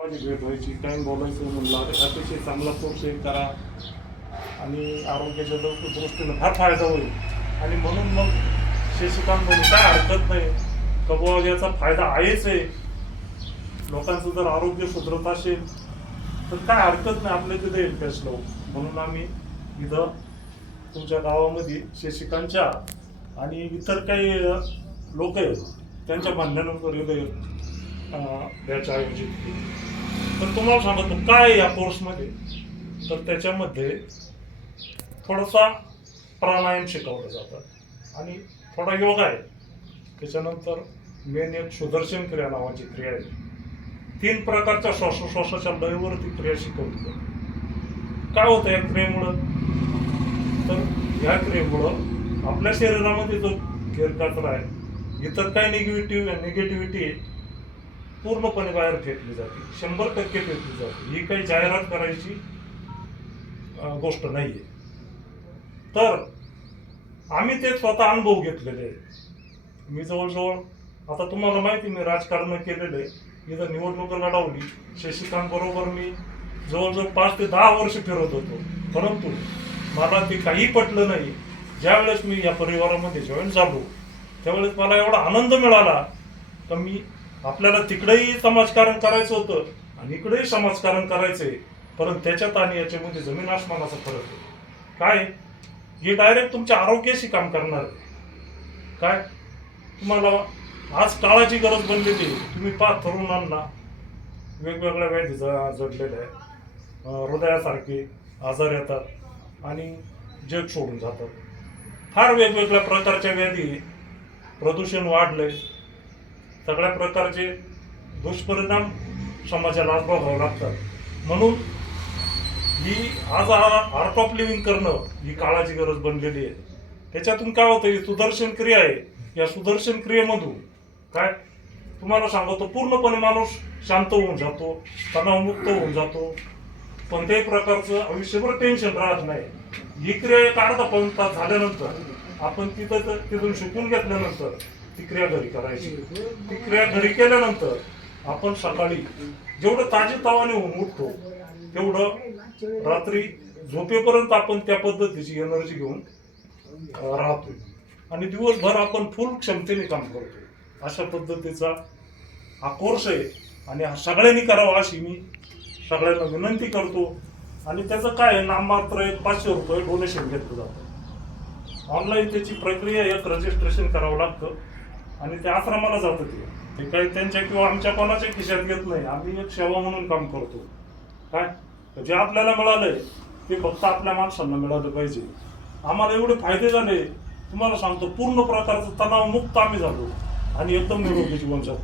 माझी भेट व्हायची, काय बोलायचं म्हणलं अतिशय चांगला कोर्स एक करा आणि आरोग्याच्या दृष्टीनं फार फायदा होईल. आणि म्हणून मग शशिकांत म्हणे काय हरकत नाही का बुवा, याचा फायदा आहेच आहे. लोकांचं जर आरोग्य सुधरत असेल तर काय हरकत नाही, आपल्या तिथे येईल कॅश लावून. म्हणून आम्ही इथं तुमच्या गावामध्ये शशिकांतच्या आणि इतर काही लोक आहेत त्यांच्या म्हणण्यानुसार इथं बॅच आयोजित केली. तर तुम्हाला सांगतो काय या कोर्समध्ये, तर त्याच्यामध्ये थोडासा प्राणायाम शिकवलं जातं आणि थोडा योगा आहे. त्याच्यानंतर मेन एक सुदर्शन क्रिया नावाची क्रिया आहे. 3 प्रकारच्या श्वासोश्वासाच्या लयवरती क्रिया शिकवली जाते. काय होतं या क्रियेमुळं, तर या क्रियेमुळं आपल्या शरीरामध्ये जो गैरकचरा आहे, इतर काही निगेटिव्हिटी पूर्णपणे बाहेर फेकली जाते, 100% फेकली जाते. ही काही जाहिरात करायची गोष्ट नाहीये. तर आम्ही ते स्वतः अनुभव घेतलेले आहे. मी जवळजवळ आता तुम्हाला माहिती, मी राजकारण केलेलं आहे, इथं निवडणूक लढवली. शशिकांत बरोबर मी जवळजवळ 5 ते 10 वर्ष फिरत होतो, परंतु मला ते काही पटलं नाही. ज्यावेळेस मी या परिवारामध्ये जॉईन झालो त्यावेळेस मला एवढा आनंद मिळाला तर मी आपल्याला तिकडेही समाजकारण करायचं होतं आणि इकडेही समाजकारण करायचंय, परंतु त्याच्यात आणि याच्यामध्ये जमीन आसमानाचा फरक आहे. काय, हे डायरेक्ट तुमच्या आरोग्याशी काम करणार आहे. काय तुम्हाला आज काळाची गरज बनलेली आहे. तुम्ही 5 तरुणांना वेगवेगळ्या व्याधी जडलेल्या आहे, हृदयासारखे आजार येतात आणि जग सोडून जातात. फार वेगवेगळ्या प्रकारच्या व्याधी, प्रदूषण वाढलंय, सगळ्या प्रकारचे दुष्परिणाम समाजाला आज भोगावे लागतात. म्हणून ही आज आर्ट ऑफ लिव्हिंग करणं ही काळाची गरज बनलेली आहे. त्याच्यातून काय होतं, ही सुदर्शन क्रिया आहे. या सुदर्शन क्रियेमधून काय तुम्हाला सांगतो, पूर्णपणे माणूस शांत होऊन जातो, तणावमुक्त होऊन जातो, कोणत्याही प्रकारचं आयुष्यभर टेन्शन राहत नाही. ही क्रिया एक अर्धा पाऊण तास झाल्यानंतर आपण तिथून शिकून घेतल्यानंतर ती क्रिया घरी करायची. ती क्रिया घरी केल्यानंतर आपण सकाळी जेवढं ताजेतवाने होऊन उठतो तेवढं रात्री झोपेपर्यंत आपण त्या पद्धतीची एनर्जी घेऊन राहतो आणि दिवसभर आपण फुल क्षमतेने काम करतो. अशा पद्धतीचा हा कोर्स आहे आणि हा सगळ्यांनी करावा अशी मी सगळ्यांना विनंती करतो. आणि त्याचं काय आहे, नाममात्र 500 रुपये डोनेशन घेतलं जातं. ऑनलाईन त्याची प्रक्रिया, एक रजिस्ट्रेशन करावं लागतं आणि ते आश्रमाला जातं. ते काही त्यांच्या किंवा आमच्या कोणाच्या खिशात घेत नाही. आम्ही एक सेवा म्हणून काम करतो. काय जे आपल्याला मिळालंय ते फक्त आपल्या माणसांना मिळालं पाहिजे. आम्हाला एवढे फायदे झाले, तुम्हाला सांगतो, पूर्ण प्रकारचं तणावमुक्त आम्ही झालो आणि एकदम निरोगी जीवन जगतो.